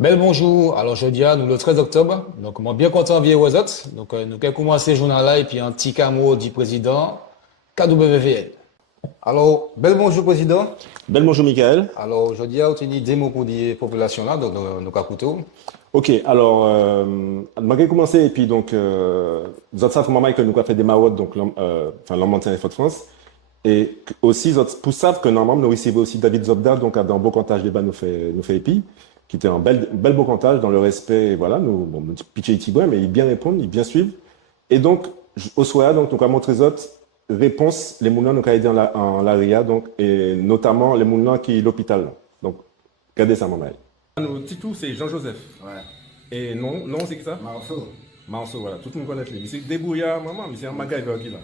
Bel bonjour. Alors, jeudi, nous le 13 octobre. Donc, moi, bien content de vous autres. Donc, nous allons commencer le journal là et puis un petit camo du président KWVL. Alors, bel bonjour, président. Bel bonjour, Michael. Alors, aujourd'hui, on a une démo pour les populations là, donc, nous avons Ok, alors, je vais commencer, et puis donc, vous avez ça, moment que nous avons fait des marottes, donc, enfin, l'homme montagne et France. Et aussi, pour ça, que normalement, nous recevons aussi David Zobda, donc, dans Beau Cantage débat, nous fait épi, qui était un bel beau cantage dans le respect, voilà, nous, bon, petit pitché itiboué, mais il bien répondre, il bien suivre. Et donc, au soir, donc, nous avons montré les autres réponses, les moulins, nous avons aidé en l'ARIA, donc, et notamment les moulins qui l'hôpital. Donc, regardez ça, maman. Nos Titou, c'est Jean-Joseph. Ouais. Et non, c'est que ça Marceau. Marceau, voilà. Tout le monde connaît lui. Mais c'est débrouillard, maman, mais c'est un MacGyver qui là.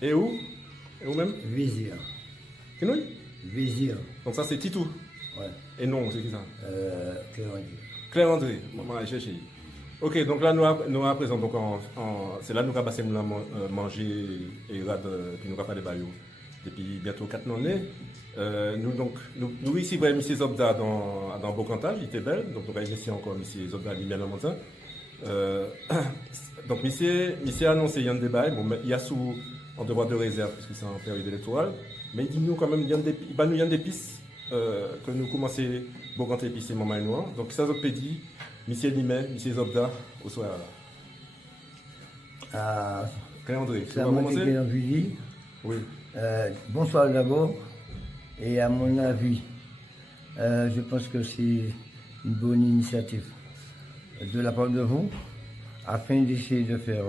Et où même Vizir. Et nous Vizir. Donc ça, c'est Titou. Ouais. Et non, c'est qui ça Clément. Claire André. Maman, elle cherche. Ok, donc là, nous à présent, donc c'est là que nous avons passé manger et rad, puis nous avons fait des baillots. Depuis bientôt 4 années. Nous ici, voyons M. Zobda dans Beaucantage, il était belle, donc on va ici encore M. Zobda à Limiane en montagne. Donc, M. a annoncé un débat, bon, il y a sous en devoir de réserve, puisque c'est en période électorale, mais il dit nous quand même, il va nous y a des pistes que nous commençons Beaucantage et puis Maman et Noir. Donc, ça, peut dit, M. Limay, M. Zobda, au soir là. Ah, Claire André, tu c'est vas à moi qui commencer? ai envie. Oui. Bonsoir d'abord. Et à mon avis, je pense que c'est une bonne initiative de la part de vous, afin d'essayer de faire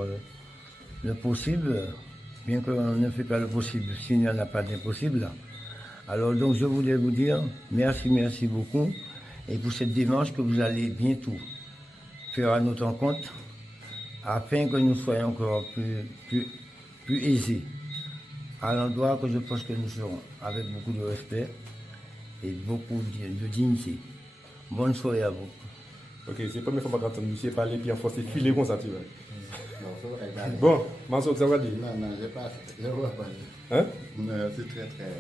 le possible, bien qu'on ne fait pas le possible s'il n'y en a pas d'impossible. Alors donc je voulais vous dire merci beaucoup, et pour cette démarche que vous allez bientôt faire à notre compte, afin que nous soyons encore plus aisés, à l'endroit que je pense que nous serons, avec beaucoup de respect et beaucoup de dignité. Bonne soirée à vous. Ok, c'est la première fois que j'entends monsieur parler, puis en France, c'est filé comme ça, tu vois. Bon, Mansour, ça va dire? Non, je ne vois pas. Hein? Non, c'est très, très...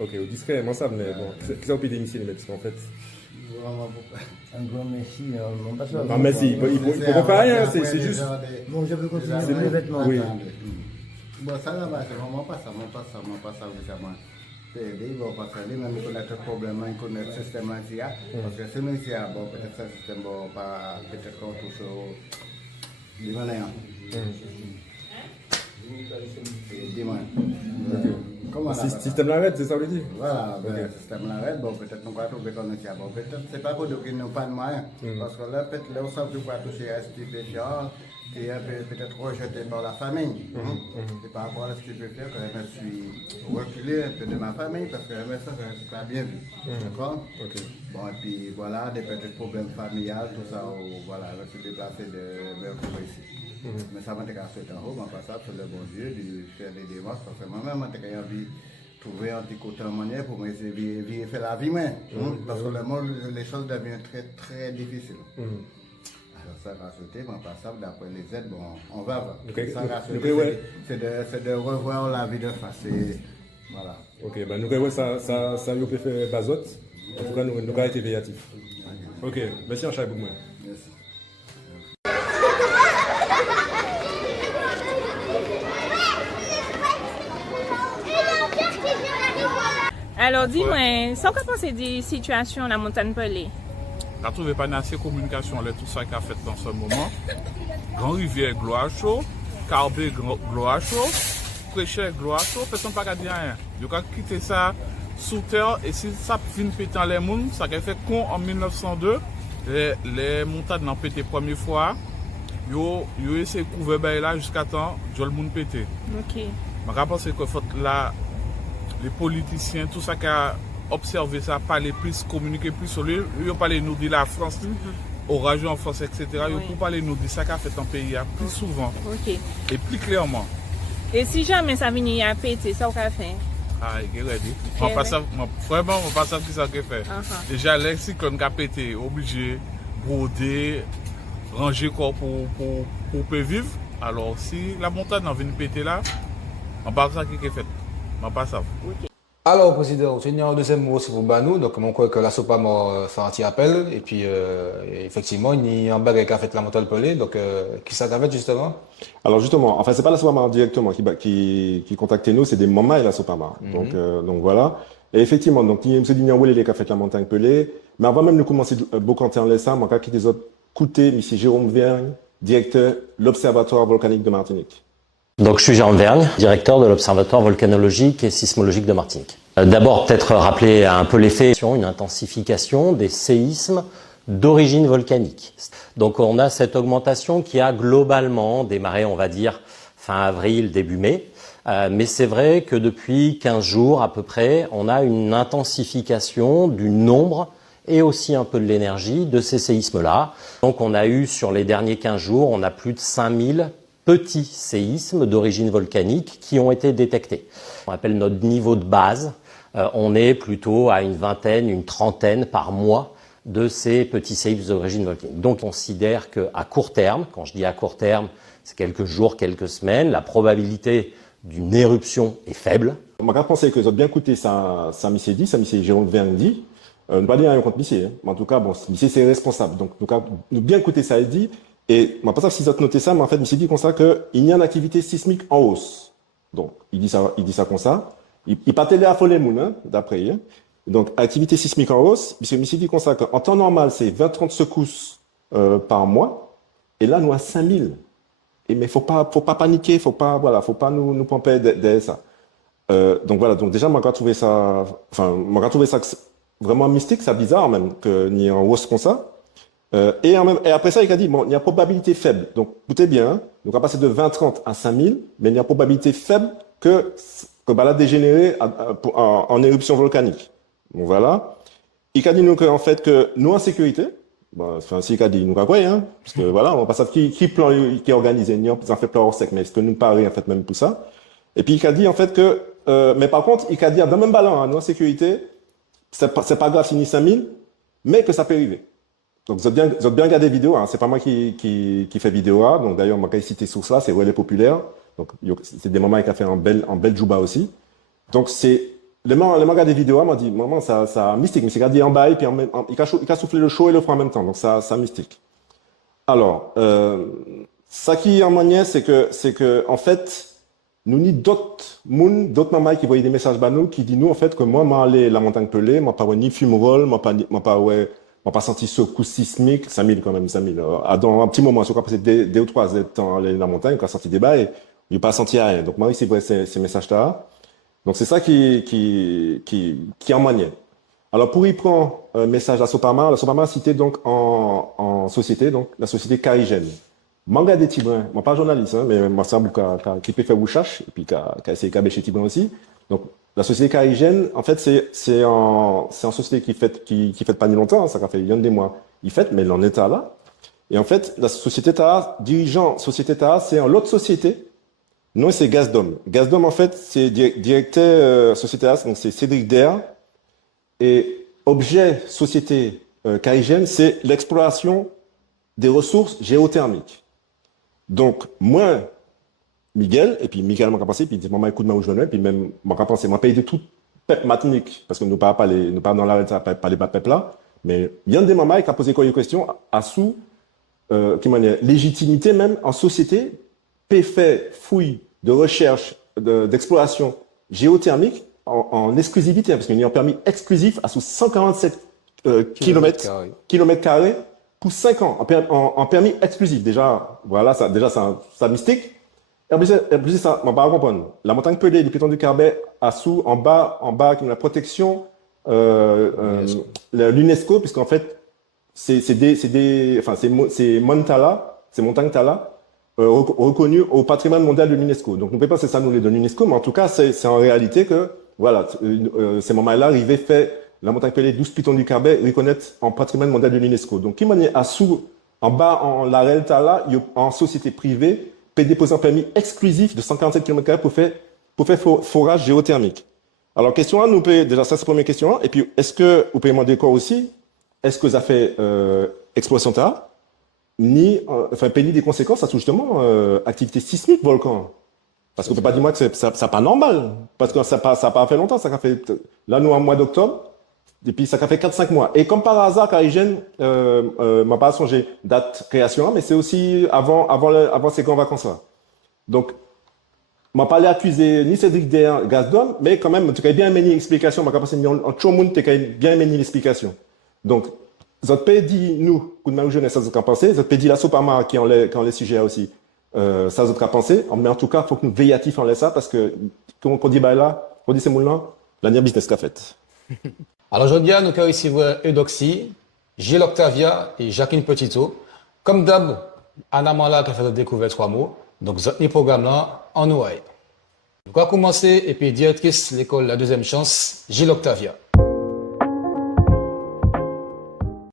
Ok, au discret, moi ça, mais bon, qu'est-ce que ça vous peut démissionner, mais parce qu'en fait. Un grand merci. On passe à Non, merci, il faut pas rien, c'est juste. Bon, je peux continuer pour les vêtements. Oui. Bon, ça là-bas, c'est vraiment pas ça, récemment. Ils vont passer, même connaître le problème, ils connaissent le système ici. Parce que c'est nous ici, bon, peut-être ce système, bon, pas, peut-être qu'on touche au. Comment Si système l'arrête, c'est ça vous dire? voilà, le système l'arrête, bon, peut-être nous allons trouver qu'on est bon, peut-être c'est pas pour nous qui n'ont pas de moyens, parce que là, peut-être là, on sent que va toucher à stupéfiant, qui est peut-être rejeté par la famille. C'est par rapport à ce que je peux faire que je me suis reculé un peu de ma famille, parce que ça, c'est pas bien vu. D'accord? Bon, et puis voilà, des petits problèmes familiales, tout ça, voilà, je suis déplacé vers ici. Mais ça m'a été fait en haut, mais pas ça, sur le bon Dieu, de faire des démarches, parce que moi-même, j'ai envie de trouver un petit côté en manière pour m'essayer de faire la vie, parce que le monde, les choses deviennent très, très difficiles. Alors, ça racheter, mais pas ça, d'après les aides, bon, on va voir. Ça racheter, c'est de revoir la vie de face. Voilà. Ok, ben nous, ouais, ça nous peut faire bazote. En tout cas, nous avons été créatifs. Ok, merci en chaque moment. Merci. Alors, dis-moi, sans quoi penser des situations à la montagne pelée? La trouvé pas assez communication là, tout ça qu'a fait dans ce moment. Grand Rivière, gloire chaud, Carbé, gloire chaud, Préchère, gloire chaud, personne pas dire rien. Il a quitté ça sous terre et si ça finit pétant les mouns, ça a fait con en 1902. Les montagnes n'ont pété première fois. Yo essayé de couvrir là jusqu'à temps, je le moun pété. Ok. Je pense que faut là, les politiciens, tout ça qui a observé ça, parler plus, communiquer plus sur lui, ils ont parlé nous de la France, orage en France, etc. Ils ont parlé nous de ça qui a fait en pays plus souvent Ok. et plus clairement. Et si jamais ça vient à péter, ça va faire? Ah, il est ready. Vraiment, on passe à ce que ça fait. Déjà, les cyclones qui a pété, obligé broder, ranger corps pour vivre. Alors, si la montagne vient péter là, on passe à ce qui est fait. On passe à. Alors, Président, c'est un deuxième mot aussi pour Banou. Donc, on croit que la SOPAMA fait un petit appel. Et puis, effectivement, il y a un bagage qui a fait la montée pelée. Donc, qui ça qu'a fait justement? Alors justement, enfin c'est pas la Sopama directement qui contactait nous, c'est des mamans et la Sopama. Donc voilà. Et effectivement, donc M. Dignan-Welle qui a fait la montagne pelée. Mais avant même de commencer beaucoup en laissant, moi qui des autres écouter M. Jérôme Vergne, directeur de l'Observatoire volcanique de Martinique. Donc je suis Jérôme Vergne, directeur de l'Observatoire volcanologique et sismologique de Martinique. D'abord peut-être rappeler un peu les faits, une intensification des séismes d'origine volcanique. Donc on a cette augmentation qui a globalement démarré, on va dire, fin avril, début mai. Mais c'est vrai que depuis 15 jours à peu près, on a une intensification du nombre et aussi un peu de l'énergie de ces séismes-là. Donc on a eu sur les derniers 15 jours, on a plus de 5000 petits séismes d'origine volcanique qui ont été détectés. On appelle notre niveau de base. On est plutôt à une vingtaine, une trentaine par mois de ces petits séismes d'origine volcanique. Donc on considère qu'à court terme, quand je dis à court terme, c'est quelques jours, quelques semaines, la probabilité d'une éruption est faible. On m'a pensé que vous avez bien écouté ça Missé dit, ça Missé Jérôme Vergne dit. Ne pas dire rien contre Missé, hein. Mais en tout cas, bon, Missé c'est responsable. Donc nous bien écouter ça il dit. Et moi, pas ça si vous avez noté ça, mais en fait, Missé dit comme ça qu'il y a une activité sismique en hausse. Donc il dit ça comme ça. Il partait de la folie moon, hein, d'après. Hein. Donc activité sismique en hausse, puisque Missé dit comme ça qu'en temps normal, c'est 20-30 secousses par mois. Et là, nous à 5000. Et mais faut pas paniquer, faut pas nous pomper derrière ça. Donc voilà, donc déjà moi j'ai trouvé ça vraiment mystique, ça bizarre même que ni en hausse comme ça. Et après ça il a dit bon, il y a probabilité faible. Donc écoutez bien, hein, donc on va passer de 20-30 à 5000, mais il y a probabilité faible que va dégénérer en éruption volcanique. Donc voilà. Il a dit nous que en fait que nous en sécurité. Bon, enfin, si il a dit, nous, quoi, hein, parce que voilà, on va pas savoir qui plan, qui est organisé, ni en fait plan hors sec, mais est-ce que nous paraît, en fait, même pour ça. Et puis, il a dit, en fait, que, mais par contre, il a dit, dans le même ballon, hein, nous, en sécurité, c'est pas grave, ni 5000, mais que ça peut arriver. Donc, vous avez bien regardé vidéo, hein, c'est pas moi qui fait vidéo, hein, donc d'ailleurs, moi, quand il cité source là, c'est Relais Populaire, donc, c'est des moments qui a fait en belle jouba aussi. Donc, c'est, le manga des vidéos m'a dit, maman, ça mystique, mais c'est regardé en bas, et puis il a soufflé le chaud et le froid en même temps, donc ça mystique. Alors, ça qui est en moyen, c'est que, en fait, nous ni d'autres mamans qui voyaient des messages à nous, qui disent nous, en fait, que moi, allé la montagne pelée, moi, pas ni fumerole, moi, pas senti secousse sismique, 5000 quand même, 5000. Dans un petit moment, sur quoi passer deux ou trois temps la montagne, quand a senti des bails, il n'a pas senti rien. Donc, moi, c'est vrai, ces messages-là. Donc c'est ça qui en moyen. Alors pour y prendre un message à Sopama, la Sopama a cité donc en société, donc la société carigène. Manga des Tibrins, moi pas journaliste, hein, mais moi c'est un qui peut faire recherche et puis qui a essayé de chez Tibrin aussi. Donc la société carigène, en fait c'est en société qui fait pas ni longtemps, hein, ça fait des mois, il fait, mais il en est à là. Et en fait la société dirigeant société c'est en l'autre société. Non, c'est Gazdom. Gazdom, en fait, c'est directeur société donc c'est Cédric Der. Et objet société carigène, c'est l'exploration des ressources géothermiques. Donc, moi, Miguel, et puis Miguel m'a pensé, puis il dit, maman, écoute, moi, je venais, puis même, m'a pensé, m'a payé de tout peuple matinique, parce que nous pas dans l'arrêt, pas les peuples là, mais il y a un des mamans qui a posé quoi une question à sous, légitimité même en société, fait fouille de recherche, d'exploration géothermique en exclusivité, parce qu'il y a un permis exclusif à sous 147 kilomètres carrés pour 5 ans, en permis exclusif. Déjà, voilà, ça mystique. Et plus ça, on va pas comprendre. La montagne pelée du piton du Carbet à sous, en bas, la protection, l'UNESCO, puisqu'en fait, c'est Montala, c'est montagne Tala, reconnu au patrimoine mondial de l'UNESCO. Donc, nous ne pouvons pas c'est ça nous les de l'UNESCO, mais en tout cas, c'est en réalité que, voilà, ces moments-là arrivaient fait la montagne pelée 12 pitons du Carbet reconnaître en patrimoine mondial de l'UNESCO. Donc, qui m'en est à sous, en bas, en la Relta là, en société privée, peut déposer un permis exclusif de 147 km pour faire forage géothermique. Alors, question 1, déjà, ça, c'est la première question 1. Et puis, est-ce que, vous pouvez demander quoi aussi? Est-ce que ça fait, exploration ta? Payer des conséquences à tout justement activité sismique volcan. Parce qu'on peut pas dire moi que ça pas normal. Parce que ça pas fait longtemps, ça a fait, là, nous, en mois d'octobre, et puis ça a fait 4-5 mois. Et comme par hasard, Carigène, m'a pas songé date création, mais c'est aussi avant ces grandes vacances-là. Donc, m'a pas allé accuser ni Cédric Gazdon, mais quand même, tu as bien mené l'explication, m'a passé en Chomoun, tu as bien mené l'explication. Donc, votre pays dit, nous, coup de main jeunesse, ça vous a pensé, votre pays dit la Sopama qui en les sujets aussi, ça vous a pensé, mais en tout cas, il faut que nous veillions en laisse ça, parce que, comme on dit, bah là, on dit ces moules-là, la nière business qu'a fait. Alors aujourd'hui, nous avons ici Eudoxie, Gilles Octavia et Jacqueline Petito. Comme d'hab, Anna Mala qui a fait découvrir 3 mots. Donc, ce programme-là, en nous. Nous allons commencer, et puis directrice de l'école La Deuxième Chance, Gilles Octavia.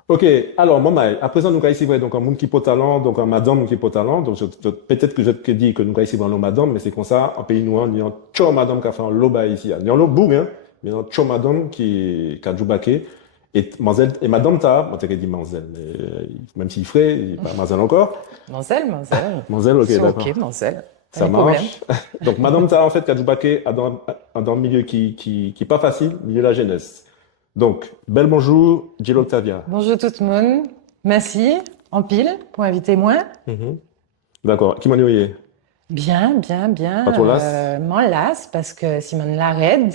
Ok, alors, maman, à présent, nous avons ici, donc, un monde qui peut talent, donc, un madame qui peut talent. Donc, peut-être que je te dis que nous avons ici, un madame, mais c'est comme ça, en pays noir, il y a un tcho madame qui a fait un loba ici. Il y a un lobo, hein, mais il y a un tcho madame qui a joué et madame ta, on t'a dit Manzel, même s'il ferait, il pas Manzel encore. Manzel. Manzel, ok, C'est d'accord. ok, Manzel. Ça marche. Donc, madame ta, en fait, qui a joué dans un milieu qui est pas facile, milieu de la jeunesse. Donc, bel bonjour, Gilles Octavia. Bonjour tout le monde. Merci, en pile, pour inviter moi. D'accord. Qui m'a dit? Bien. Pas trop lasse? M'en lasse parce que Simone Lared,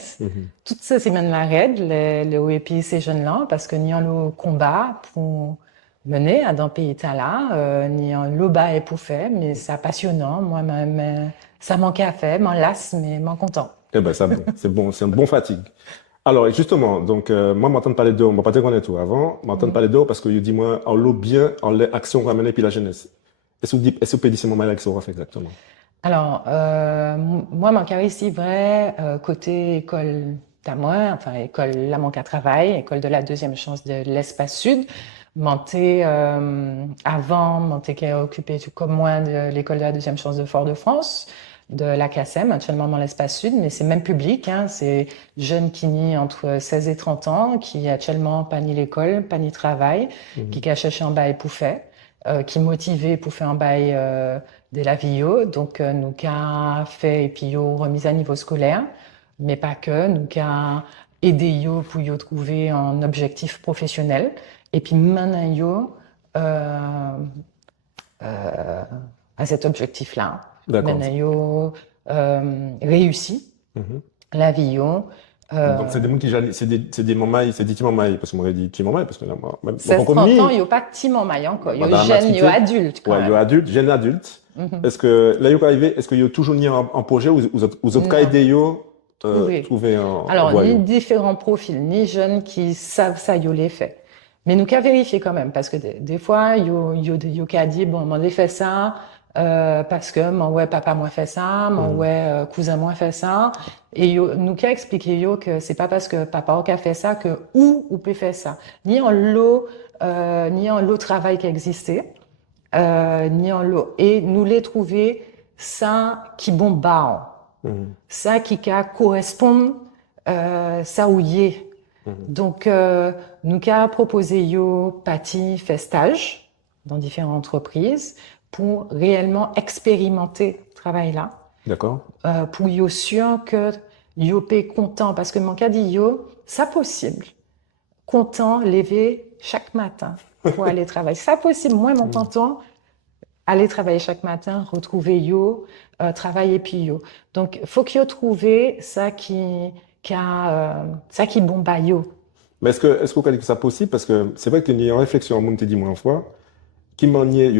tout ça, Simone Lared, le OEP, ces jeunes-là, parce que ni en le combat pour mener à dans pays là, ni en loba et pour faire, mais c'est passionnant. Moi-même, ça manquait à faire, m'en lasse, mais m'en content. Eh ben, ça, c'est bon, c'est un bon fatigue. Alors, et justement, donc, moi, m'entendre parler d'eau, moi, pas te connaître tout avant, m'entendre parler d'eau parce que, il dit, moi, en l'eau bien, en l'action ramenée puis la jeunesse. Est-ce que vous pouvez dire, c'est mon mal que fait exactement? Alors, moi, mon carré ici, vrai, côté école d'Amour, enfin, école La Manque à Travail, école de la deuxième chance de l'Espace Sud. Monté avant, monté qui a occupé tout comme moi de l'école de la deuxième chance de Fort-de-France, de la CACEM, actuellement dans l'Espace Sud, mais c'est même public, hein, c'est jeunes qui nient entre 16 et 30 ans, qui actuellement pas ni l'école, pas ni travail, qui a cherché un bail pour faire, qui motivé pour faire un bail de la VIO, donc nous qu'a fait et puis yo remise à niveau scolaire, mais pas que, nous qu'a aidé yo pour yo trouver un objectif professionnel, et puis maintenant yo à cet objectif-là. D'accord. Maintenant yo réussi la VIO. Donc, c'est des gens qui, c'est des mamailles, c'est des petits mamailles, parce qu'on m'aurait dit petits mamailles, parce que là, moi, même, 16-30 ans, il n'y a pas de petit mamaille encore. Il y a jeune, il y a adulte. Ouais, il y a adulte, jeune adulte. Est-ce que, là, il y a arrivé, est-ce qu'il y a toujours ni un projet ou vous avez qu'à aider yo, trouver un. Alors, ni différents profils, ni jeunes qui savent ça, yo les fait. Mais nous qu'à vérifier quand même, parce que des fois, yo qu'à dire, bon, m'en fait ça, parce que mon ouais papa moi fait ça, mon ouais cousin moi fait ça, et nous qu'à expliquer yo que c'est pas parce que papa a fait ça que ou peut faire ça, ni en l'eau travail qui existait, ni en l'eau, et nous les trouver ça qui bon bas, ça qui correspond ça où y est. Donc nous qu'à proposer yo Patty fait stage dans différentes entreprises pour réellement expérimenter ce travail-là. D'accord. Pour yo sûr que yo peut content, parce que mon cas dit yo, ça possible. Content, lever chaque matin pour aller travailler. Ça possible, moi, mon content, aller travailler chaque matin, retrouver yo, travailler puis yo. Donc, faut que yo trouve ça qui bombe à yo. Mais est-ce que vous dit que ça possible? Parce que c'est vrai qu'il y a une réflexion, on t'a dit moins une fois, qui m'en est,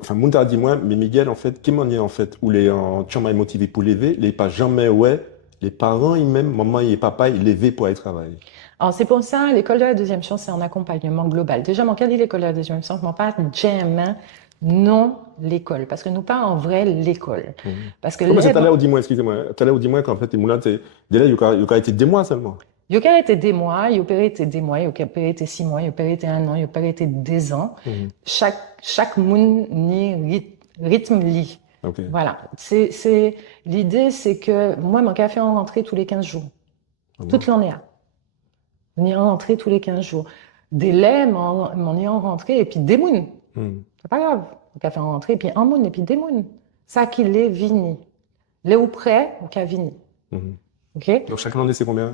enfin, mon t'a dit moins, mais Miguel, en fait, qui m'en est, en fait, où les chambres motivés pour lever, les pas jamais, ouais, les parents, ils même, maman et papa, ils levaient pour aller travailler. Alors, c'est pour ça, l'école de la deuxième chance, c'est un accompagnement global. Déjà, mon cas dit l'école de la deuxième chance, mon père, GM1, non l'école, parce que nous pas en vrai l'école. Parce que comment c'est allé au dis-moi, excusez-moi, t'allais au dis-moi qu'en fait, les moulins, dès là, il y a été des mois seulement. Il y a été des mois, il y a été des mois, il y a été 6 mois, il y a été 1 an, il y a été 2 ans. Chaque monde ni rythme li. Okay. Voilà. L'idée, c'est que moi, mon café en rentrée tous les 15 jours. Toute l'année. On y en rentrée tous les 15 jours. Des laits, on y en rentrée, et puis des moons. C'est pas grave. Mon café en rentrée, et puis un moon, et puis des moons. Ça qui l'est vini. Là où près, au Cavigny. Mhm. OK? Donc, chaque année, c'est combien?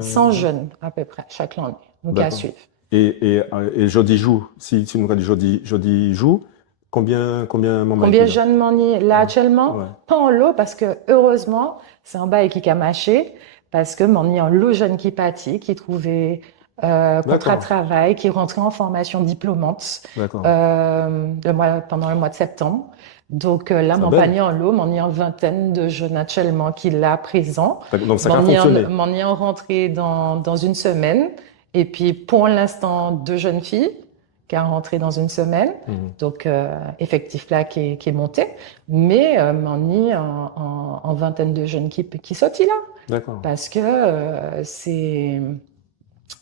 100 jeunes, à peu près, chaque année. Donc, à D'accord. suivre. Et jeudi joue, si tu nous as dit jeudi joue, combien membres Combien de là? jeunes m'en y là actuellement? Ouais. Pas en lot, parce que heureusement, c'est un bail qui a marché, parce que m'en y en lot jeunes qui pâtit, qui trouvaient contrat D'accord. de travail, qui rentraient en formation diplômante D'accord. pendant le mois de septembre. Donc là, C'est mon belle. panier en lot, m'en y en vingtaine de jeunes actuellement qui l'a présent. Donc, ça a fonctionné. M'en y en rentré dans une semaine. Et puis, pour l'instant, 2 jeunes filles qui ont rentré dans une semaine. Mhm. Donc, effectif là qui est monté. Mais m'en y en vingtaine de jeunes qui sortent là. D'accord. Parce que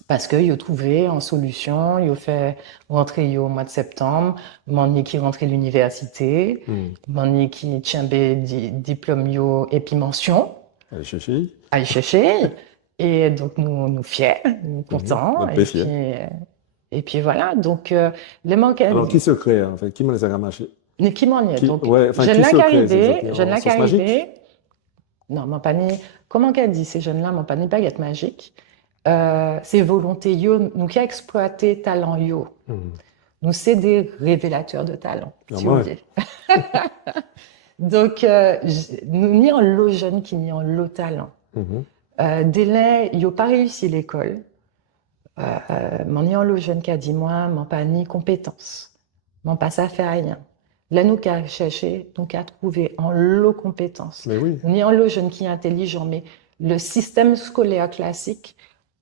parce qu'ils ont trouvé en solution, ils ont fait rentrer au mois de septembre, m'en y qui rentré à l'université, Mhm. m'en y qui tient diplôme yo et puis mention Allez chercher. à y chercher. Et donc, nous fiers, nous contents. Notre pays Et puis voilà. Donc, les manques. Alors, qui se crée, en fait? Qui me les a ramassés? Qui m'en y est. Donc, Ouais, enfin, jeune qui là se qui crée, arrivé, c'est jeune là en qui sauce magique? arrivé. Non, mon panier, comment qu'elle dit, ces jeunes-là, mon panier baguette magique. C'est volonté yo, nous qui a exploité talent yo. Mhm. Nous, c'est des révélateurs de talent, si Ah vous ouais. voulez. Donc, nous ni en lot jeune qui ni en lot talent. Mhm. Dès là, ils n'ont pas réussi l'école. Mon ni en lot jeune qui a dit, moi, mon pas ni compétence. Mon pas ça fait rien. Là, nous qui a cherché, nous qui a trouvé en lot compétence. Mais oui. Ni en lot jeune qui est intelligent, mais le système scolaire classique,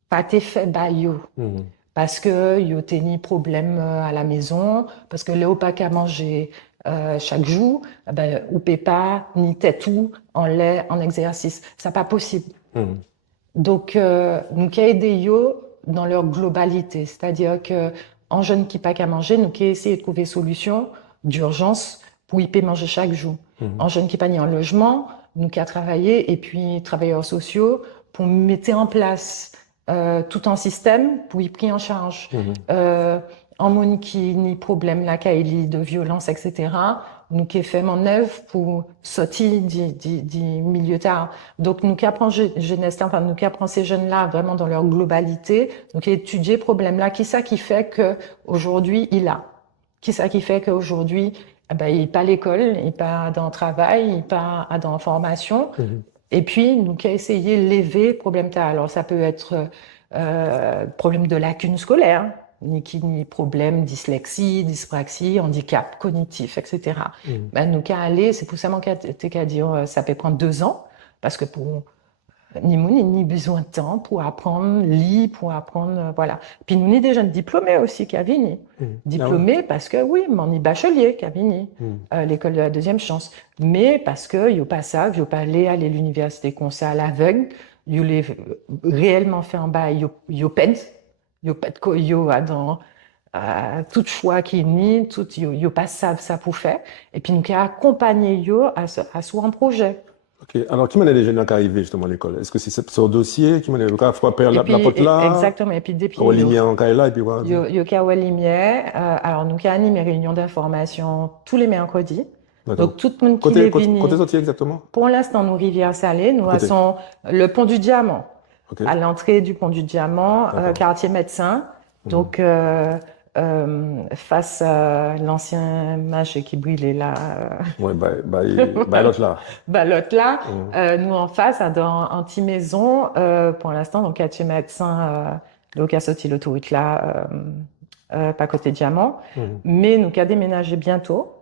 pas été fait par yo. Mhm. Parce que yo teni problème à la maison, parce que Léo pas qu'à manger chaque jour, ben, ou peut pas ni tête tout en lait, en exercice. C'est pas possible. Mhm. Donc, nous qui aider yo dans leur globalité. C'est-à-dire que en jeune qui pas qu'à manger, nous qui essayer de trouver solution d'urgence pour y peut manger chaque jour. Mhm. En jeune qui pas ni en logement, nous qui a travaillé, et puis travailleurs sociaux pour mettre en place tout un système pour y prendre en charge. Mhm. En mon qui ni problème la caïli de violence, etc. Nous qui fait en œuvre pour sortir du milieu tard. Donc nous qui apprenons jeunesse, enfin nous qui apprenons ces jeunes-là vraiment dans leur globalité, nous qui étudier problème là, qui ça qui fait que aujourd'hui il a, qui ça qui fait qu'aujourd'hui ben, il pas à l'école, il pas dans le travail, il pas dans la formation. Mhm. Et puis, nous qui essayé de lever problème tard. Alors, ça peut être problème de lacune scolaire, ni problème dyslexie, dyspraxie, handicap cognitif, etc. Mhm. Ben, nous qu'à aller, c'est pour ça qu'à dire, ça peut prendre 2 ans, parce que pour ni moun ni besoin de temps pour apprendre, lire, pour apprendre, voilà. Puis nous, ni des jeunes diplômés aussi qui a vini. Mhm. Diplômés parce que, oui, m'en ni bachelier qui a vini, l'école de la deuxième chance. Mais parce que, yo pas ça, yo pas aller à l'université comme ça à l'aveugle, yo les réellement fait en bas, yo pède, yo a dans, tout choix qui ni, tout, yo pas ça pour faire. Et puis nous qui accompagner yo à ce un projet. Ok. Alors, qui m'a les jeunes qui arrivent justement à l'école? Est-ce que c'est sur dossier? Qui m'a les cas frapper Et la puis, porte là? exactement. Et puis, depuis, Au lumière en là, et puis voilà. yo ka wè lumière. Alors, nous qui animons une réunion d'information tous les mercredis. D'accord. Donc, tout le monde qui est venu. Côté sorti exactement? Pour l'instant, nous, Rivière-Salée, nous Côté. avons le pont du Diamant. Ok. À l'entrée du pont du Diamant, D'accord. quartier médecin. Donc, face à l'ancien match qui brûlait là, Ouais, bah, l'autre là. l'autre là, nous en face, dans anti-maison, pour l'instant, donc quartier médecin, le cas sorti l'autoroute là, pas côté Diamant, mais nous qu'à déménager bientôt.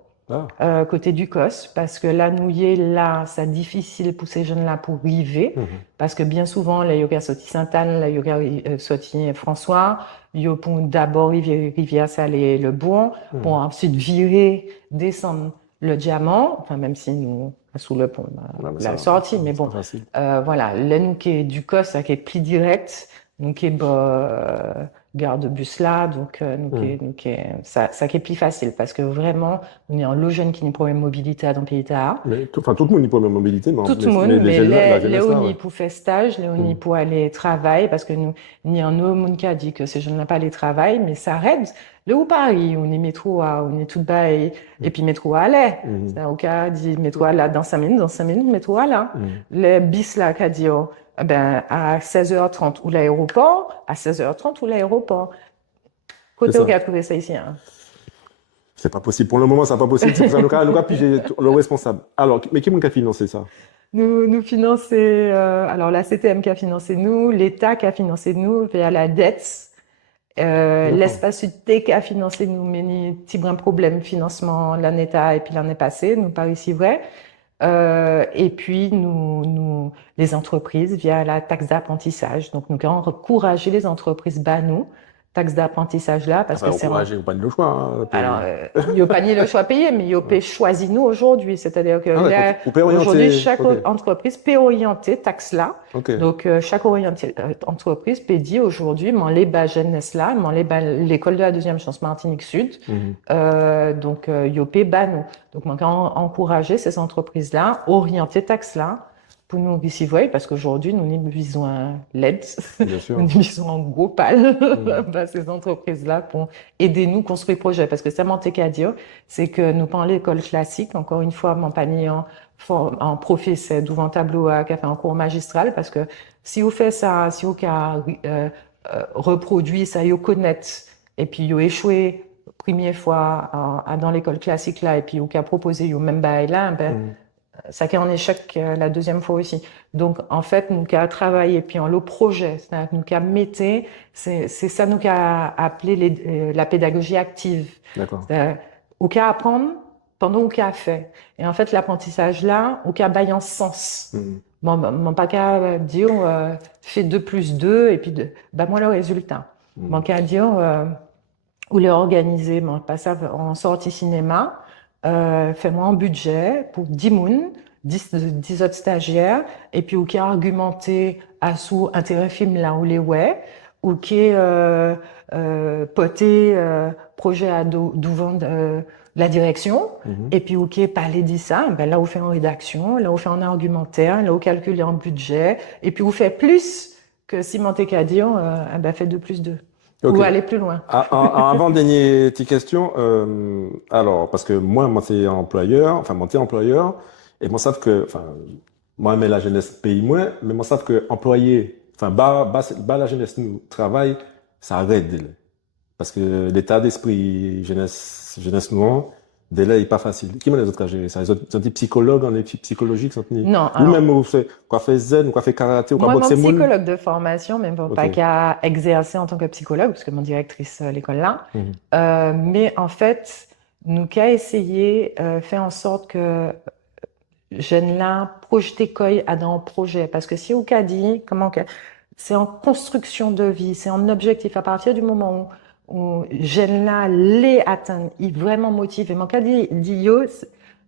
Ah. Côté du COS, parce que là, nous y est là, c'est difficile pour ces jeunes-là pour arriver, parce que bien souvent, les yoga sorti Sainte-Anne, les yoga sorti François, yo pour d'abord Rivière-Salée le Bourg, pour ensuite virer, descendre le Diamant, enfin même si nous sous le pont, la sortie, mais bon, voilà, là nous qui est du COS, qui est plus direct, nous qui est gare de bus là, donc ça qui est plus facile parce que vraiment, on est en lot jeune qui n'est problème mobilité dans le pays là. Mais tout le monde n'y peut même mobilité, Tout le monde, mais la les jeunesse là, on y ouais. pour faire stage, les on y pour aller travailler parce que nous, ni un autre monde qui a dit que ces jeunes n'ont pas aller travailler, mais ça aide. Là où Paris, on est métro, on est tout bas et puis métro à l'air. C'est au cas dit métro à là dans 5 minutes, métro à là. Les bis là, qu'a dit, à 16h30 ou l'aéroport, à 16h30 ou l'aéroport. Côté C'est où ça. il a trouvé ça ici, hein. C'est pas possible. Pour le moment, c'est pas possible. C'est pour ça que nous avons pigé le responsable. Alors, mais qui a financé ça? Nous financer, alors la CTM qui a financé nous, l'État qui a financé nous via la dette, l'espace UT qui a financé nous, mais ni petit brin problème financement l'année et puis l'année passée, nous pas ici vrai. Et puis nous les entreprises via la taxe d'apprentissage. Donc nous avons encouragé les entreprises nous taxe d'apprentissage là parce que c'est encouragé ou pas le choix. Hein, alors il n'y a pas ni le choix payé mais il y a choisi nous aujourd'hui, c'est-à-dire que là, aujourd'hui chaque entreprise peut orienter taxe là. Donc chaque entreprise peut dire aujourd'hui mon les bas jeunesse là, mon les l'école de la deuxième chance Martinique Sud. Donc il y a pas nous. Donc on a encouragé ces entreprises là orienter taxe là. Pour nous ici, parce qu'aujourd'hui, nous visons un LED, nous visons un gros pal, ces entreprises-là pour aider nous construire projet. Parce que ça m'en qu'à dire, c'est que nous pas l'école classique, encore une fois, mon panier en professeur devant tableau qui a fait un cours magistral, parce que si vous faites ça, si vous reproduit ça, vous connaissez, et puis vous échoué première fois dans l'école classique là, et puis vous proposé vous même bail là, ça qui est en échec la deuxième fois aussi. Donc, en fait, nous qui a travaillé, puis en le projet, c'est-à-dire nous qui a metté, c'est ça nous qui a appelé la pédagogie active. D'accord. Ou qui a apprendre pendant ou qui a fait. Et en fait, l'apprentissage là, ou qui a baillé en sens. Bon, pas qu'à dire, fait 2 plus 2, et puis moi le résultat. Bon, qu'à dire, ou les organiser, pas ça en sortie cinéma, fais-moi un budget pour 10 moun, 10 autres stagiaires, et puis ou qui a argumenté à sous intérêt film là où les ou qui poté projet à devant la direction, et puis où qui est parlé dit ça, là où fait en rédaction, là où fait en argumentaire, là où calculer en budget, et puis où fait plus que si monté qu'à dire, fait 2 plus 2. Ou aller plus loin. Avant dernière petite question, alors parce que moi c'est employeur, et moi savent que, moi mais la jeunesse paye moins, mais moi savent que employé, la jeunesse nous travaille, ça aide, parce que l'état d'esprit jeunesse nous dès là, il n'est pas facile. Qui m'a les autres à gérer ça? Les autres, sont des psychologues, en équipe psychologique, non. Ou même, vous faites quoi, fait zen, ou quoi, fait karaté, ou quoi, moi, boxer. Moi, psychologue de formation, même pas qu'à exercer en tant que psychologue, parce que mon directrice l'école là. Mais en fait, nous qu'à essayer faire en sorte que jeunes là projeter quoi à dans un projet, parce que si ou qu'a dit c'est en construction de vie, c'est en objectif à partir du moment où jeunes là les atteignent, ils vraiment motivés. Mon cas dit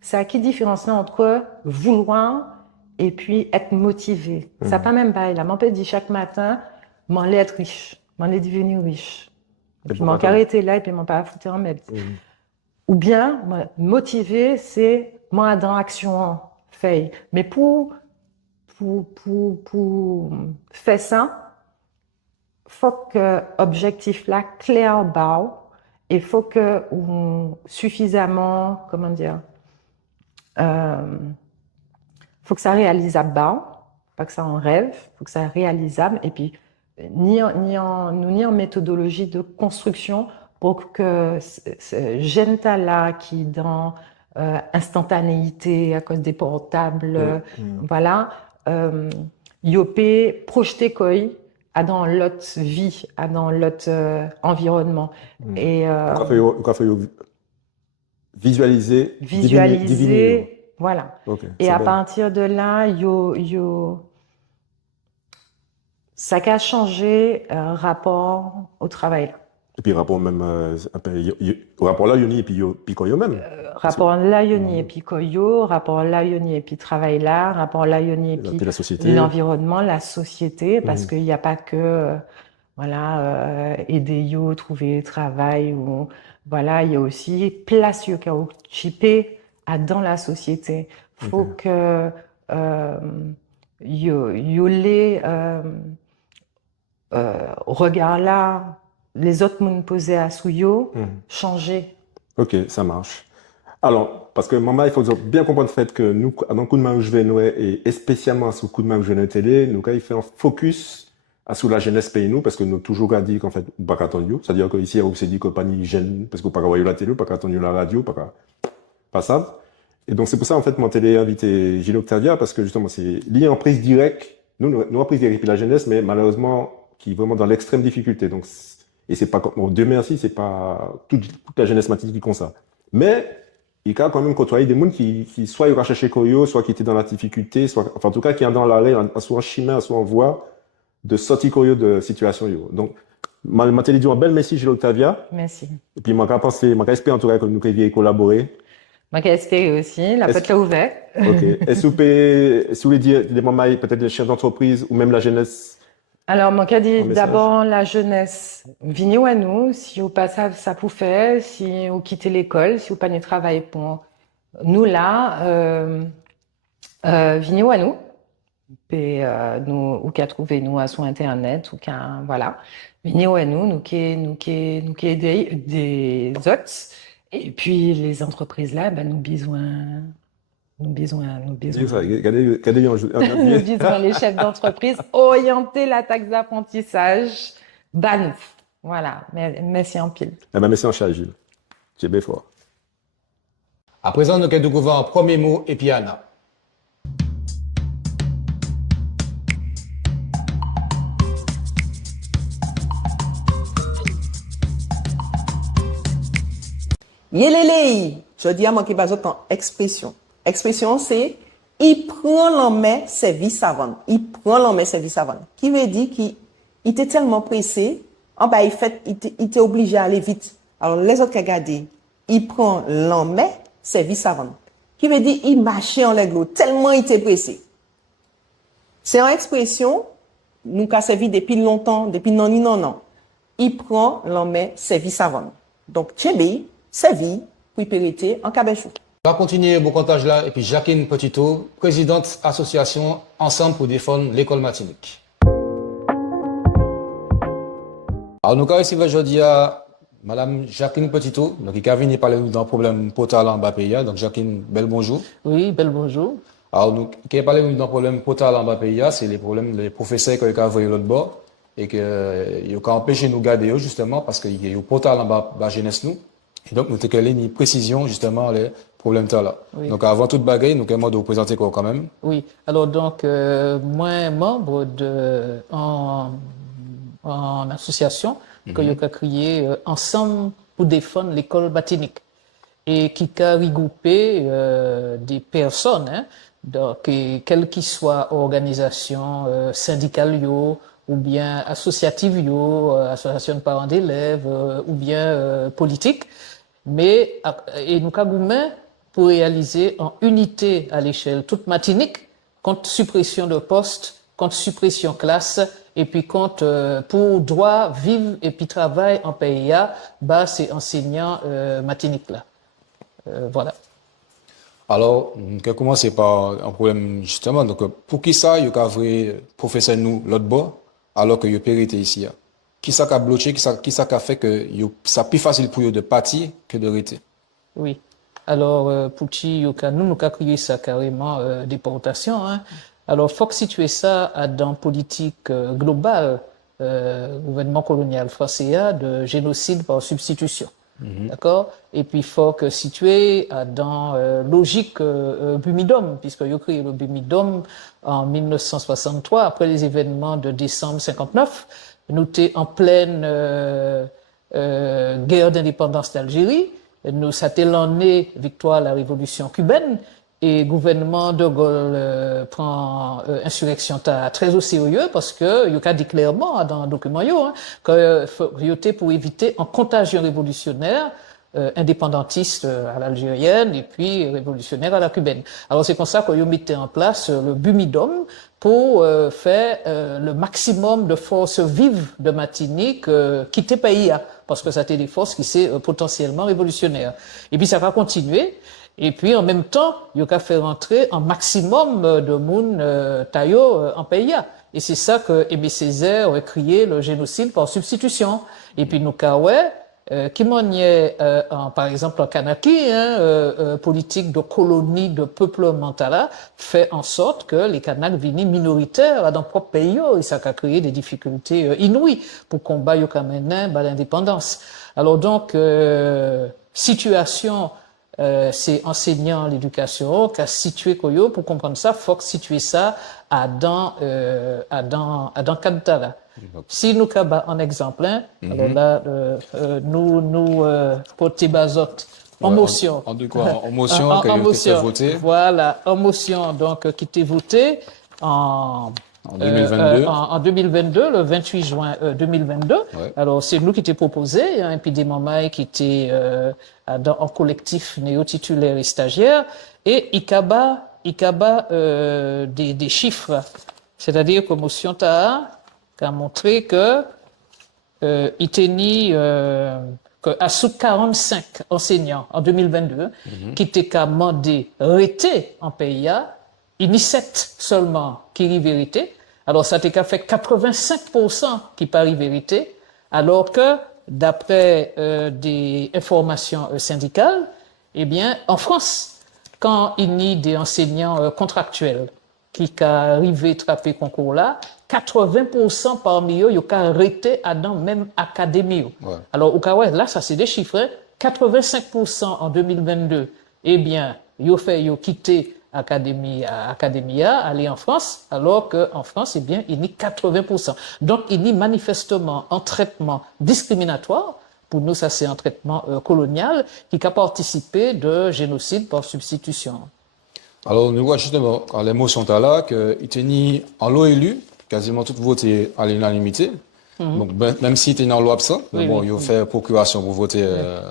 c'est à qui différence là entre vouloir et puis être motivé. Ça pas même pas là. Mon père dit chaque matin, m'en l'ai être riche, m'en l'ai devenir riche. Et puis m'en arrêter là et puis m'en pas foutre en mettre. Ou bien motivé, c'est moi dans action fait. Mais pour faire ça, faut que objectif là clair bas et faut que suffisamment faut que ça réalisable bas, pas que ça en rêve, faut que ça réalisable et puis ni en méthodologie de construction pour que ce jeune là qui dans instantanéité à cause des portables voilà yopé projeter quoi à dans l'autre vie, à dans l'autre environnement. Et quoi fait visualiser, diviner, voilà. Et à bien. partir de là, ça a changé rapport au travail. Et puis rapport même rapport là yoni et puis koyo même. Rapport là yoni et puis koyo, rapport là yoni et puis travail là, rapport là yoni et puis la société, l'environnement, la société, parce qu'il n'y a pas que voilà, aider yo, trouver travail, ou, voilà, il y a aussi place yo qu'a occupé à dans la société. Faut que, yo les, regard là, les autres moun posé à sou yo, changer. Ok, ça marche. Alors, parce que maman, il faut bien comprendre le fait que nous, dans le coup de main où je vais nous, et spécialement sur le coup de main où je vais nous télé, nous, quand il fait un focus à sous la jeunesse pays nous, parce que nous toujours dit qu'en fait, pas attendre, c'est-à-dire qu'ici, on s'est dit que pas ni jeune, parce qu'on pas voir la télé, pas attendre la radio, pas ça. Et donc, c'est pour ça, en fait, mon télé invité Gilles Octavia, parce que justement, c'est lié en prise directe, nous en prise directe puis la jeunesse, mais malheureusement, qui est vraiment dans l'extrême difficulté. Donc, et c'est pas, bon, Dieu merci, c'est pas toute la jeunesse mathématique qui comme ça. Mais, il y a quand même côtoyé des gens qui soit ils recherchaient Koyo, soit qui étaient dans la difficulté, soit, enfin, en tout cas, qui sont dans l'arrêt, soit en chemin, soit en voie de sortir Koyo de situation, yo. Donc, ma télé dit un bel merci, Gilles Octavia. Merci. Et puis, m'a espéré en tout cas que nous puissions collaborer. Moi, qui espère aussi, la porte est ouverte. Ok. Est-ce que vous voulez dire des mamans, peut-être des chefs d'entreprise ou même la jeunesse? Alors, mon cas dit Un message. d'abord la jeunesse. Venez à nous, si vous pas ça pour faire, si vous quittez l'école, si vous pas de travail pour nous là, venez à nous. Et nous, ou qu'à trouver nous à son internet, ou qu'à, voilà. Venez à nous qui des autres. Et puis, les entreprises là, ben, nous besoin. Nous besoin. Regardez, Nous disons les chefs d'entreprise, orienter la taxe d'apprentissage, nous. Voilà, merci en pile. Eh ben, merci en chat, Gilles. C'est bien fort. À présent, nous allons découvrir un premier mot et puis Anna. Yélélé, je dis à moi qui va en expression. Expression, c'est il prend l'en main service avant. Il prend l'en main service avant. Qui veut dire qu'il était tellement pressé, en bas, il était obligé à aller vite. Alors, les autres qui regardent, il prend l'en main service avant. Qui veut dire il marchait en l'aigle tellement il était pressé. C'est en expression, nous qu'a servi depuis longtemps, depuis non. Il prend l'en main service avant. Donc, Tchébé, servi, pour périter en cabechou. On va continuer au comptage là, et puis Jacqueline Petito, présidente association Ensemble pour défendre l'école Martinique. Alors, nous avons ici aujourd'hui à Madame Jacqueline Petito, donc qui a venu parler d'un problème potal en bas pays. Donc, Jacqueline, bel bonjour. Oui, bel bonjour. Alors, nous, qui a parlé d'un problème potal en bas pays, c'est les problèmes des professeurs qui ont envoyé l'autre bord et qui ont empêché nous garder justement parce qu'il y a eu potal en bas jeunesse nous. Et donc, nous avons une précision justement les problèmes là. Oui. Donc, avant toute bagaille, nous avons de vous présenter quoi quand même. Oui, alors donc, moi, membre en association, que j'ai créé Ensemble pour défendre l'école Martinique et qui a regroupé des personnes, hein, donc, quelle qu'ils soient organisation syndicale ou bien associative association de parents d'élèves ou bien politique, mais et nous avons pour réaliser en unité à l'échelle toute Martinique contre suppression de postes, contre suppression classe et puis contre pour droit vivre et puis travail en PIA, bah c'est enseignants Martinique là. Voilà. Alors, on va commencer par un problème justement. Donc, pour qui ça, il y a un vrai professeur nous l'autre bord, alors que il y a périté ici. Qui ça a bloqué, qui ça a fait que ça plus facile pour eux de partir que de rester. Oui. Alors, pour qui nous avons créé ça carrément déportation. Hein. Alors, faut que situer ça dans politique globale, gouvernement colonial français de génocide par substitution. D'accord? Et puis, faut que situer dans logique Bumidum, puisque il a créé le Bumidum en 1963, après les événements de décembre 59. Nous étions en pleine guerre d'indépendance d'Algérie. Nous, ça était l'année victoire de la révolution cubaine. Et le gouvernement de Gaulle prend insurrection très au sérieux parce que il a dit clairement dans le document que il était pour éviter une contagion révolutionnaire indépendantiste à l'algérienne et puis révolutionnaire à la cubaine. Alors c'est comme ça qu'on a mis en place le Bumidum pour faire le maximum de forces vives de Martinique quitter pays, parce que ça était des forces qui c'est potentiellement révolutionnaires. Et puis ça va continuer. Et puis en même temps, il y a fait rentrer un maximum de monde taillot en pays. Et c'est ça que Aimé Césaire a crié le génocide par substitution. Et puis nous qui maniait, par exemple, en Kanaki, politique de colonie de peuplement là, fait en sorte que les Kanaks viennent minoritaires dans leur propre pays, et ça a créé des difficultés inouïes pour combattre l'indépendance. Alors donc, situation, c'est enseignant l'éducation qu'a situé Koyo. Pour comprendre ça, faut situer ça dans cadre là. Si nous avons un exemple, alors là, nous côté bazote, en motion. En motion, en motion. Voté. Voilà, en motion, donc, qui était voté en 2022. En 2022, le 28 juin 2022. Ouais. Alors, c'est nous qui t'ai proposé, et puis des mamans qui étaient en collectif néo-titulaire et stagiaire, et ICABA des chiffres. C'est-à-dire que motion TAA qui a montré que il tenait à sous 45 enseignants en 2022 qui étaient qu'à demander arrêter en pays, il y a 7 seulement qui y vérité. Alors ça t'est qu'à fait 85% qui parient vérité, alors que d'après des informations syndicales, eh bien en France, quand il y a des enseignants contractuels qui arrivent à trapper concours là, 80% parmi eux, ils ont arrêté à dans même académie. Ouais. Alors, au cas où, là, ça c'est des chiffres, hein. 85% en 2022, eh bien, ils ont quitté Academia, aller en France, alors qu'en France, eh bien, il y a 80%. Donc, il y a manifestement un traitement discriminatoire. Pour nous, ça c'est un traitement colonial qui a participé de génocide par substitution. Alors, nous voyons justement, quand les mots sont là, qu'ils tenaient en lot élu, quasiment tout voté à l'unanimité. Donc, même si était en loi absent, Oui, bon, oui, ils ont fait procuration pour voter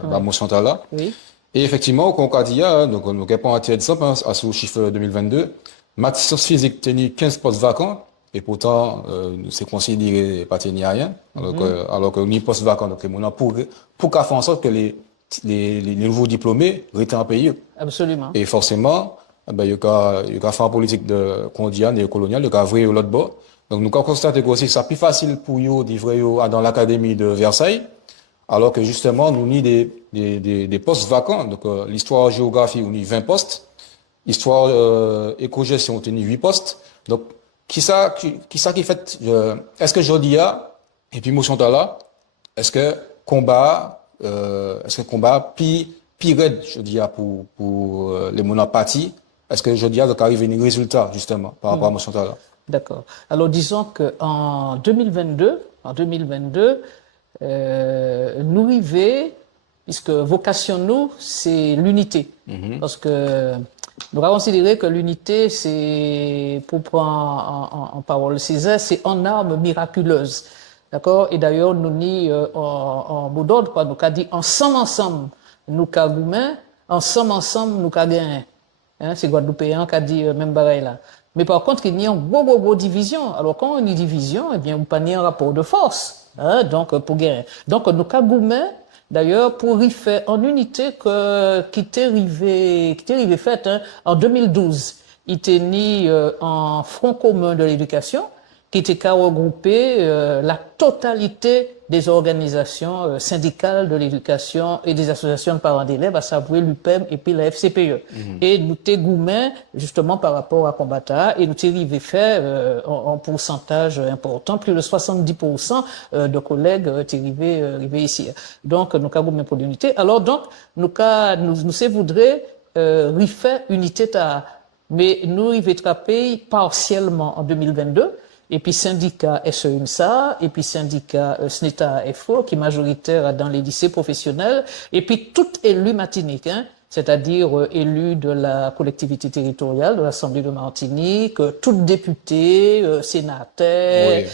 la motion là. Oui. Et effectivement, comme on a dit, donc, on n'a pas attiré de ça, à ce chiffre 2022. Maths sciences physiques tenait 15 postes vacants, et pourtant, c'est considéré pas tenir rien, alors que ni postes vacants, donc, pour qu'à faire en sorte que les nouveaux diplômés restent en pays. Absolument. Et forcément, il y a fait en politique de condiane et coloniale, il y a vrai l'autre bord. Donc, nous avons constaté que aussi, c'est plus facile pour eux d'ivrer dans l'académie de Versailles, alors que justement, nous avons des postes vacants. Donc, l'histoire géographie, on a 20 postes. Histoire éco-gestion, on a 8 postes. Donc, qui fait, est-ce que Jodia, et puis motion là, est-ce que combat, pire raide, je dis, pour les monoparties, est-ce que je dis, donc arrive à un résultat, justement, par rapport à motion là? D'accord. Alors, disons qu'en 2022, nous arrivons, puisque vocation nous, c'est l'unité. Parce que nous avons considéré que l'unité, c'est, pour prendre en parole Césaire, c'est en arme miraculeuse. D'accord? Et d'ailleurs, nous ni en mot d'ordre, quoi. Nous avons dit ensemble, nous avons ensemble, nous avons gagné. Hein, c'est Guadeloupéen qui a dit même bagaille là. Mais par contre, il y a une grosse division. Alors, quand on y division, eh bien, on pas un rapport de force. Hein, donc, pour gagner. Donc, nous avons d'ailleurs, pour y faire en unité qui était arrivé faite, hein, en 2012. Il était né en Front commun de l'éducation, qui était qu'à regrouper la totalité des organisations syndicales de l'éducation et des associations de parents d'élèves, à savoir l'UPEM et puis la FCPE. Et nous t'égoumens justement par rapport à Combata, et nous t'arrivé faire en pourcentage important, plus de 70% de collègues arrivés ici. Donc, nous avons pour l'unité. Alors donc, nous voudrait refaire unité mais nous y trapper partiellement en 2022. Et puis syndicat SEUMSA, et puis syndicat SNETA FO, qui est majoritaire dans les lycées professionnels, et puis tout élu Martinique, hein, c'est-à-dire élu de la collectivité territoriale, de l'Assemblée de Martinique, tout député, sénateur, Oui.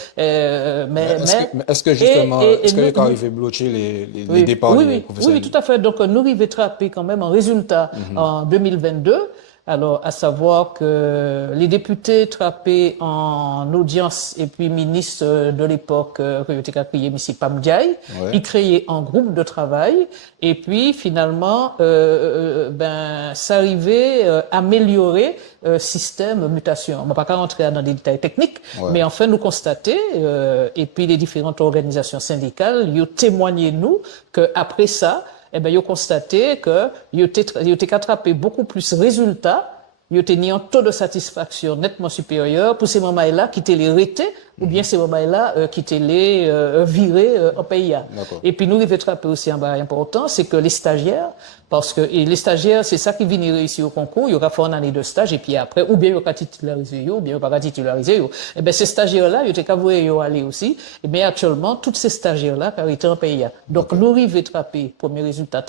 Est-ce que justement, est-ce qu'il est arrivé à bloquer les départs des professeurs? Oui, tout à fait. Donc nous arrivons à trapper quand même un résultat en 2022, Alors, à savoir que les députés trappés en audience et puis ministre de l'époque, que j'étais crié M. Pamdiaye, ils créaient un groupe de travail et puis finalement, ça arrivait à améliorer système mutation. On ne va pas rentrer dans des détails techniques, mais enfin nous constater, et puis les différentes organisations syndicales, ils ont témoigné nous qu'après ça, ils ont constaté que ils ont attrapé beaucoup plus de résultats, ils ont tenu un taux de satisfaction nettement supérieur pour ces moments-là qui étaient les rétés, ou bien ces moments-là qui étaient les virés en pays. Et puis nous, il faut attraper aussi un bail important, c'est que les stagiaires, parce que les stagiaires, c'est ça qui vient réussir au concours, il y aura fait une année de stage, et puis après, ou bien il y aura titularisé, ou bien il y aura titularisé. Et bien ces stagiaires-là, ils étaient qu'à aller aussi, et bien actuellement, tous ces stagiaires-là, qui étaient en pays. Donc nous, il faut attraper premier résultat,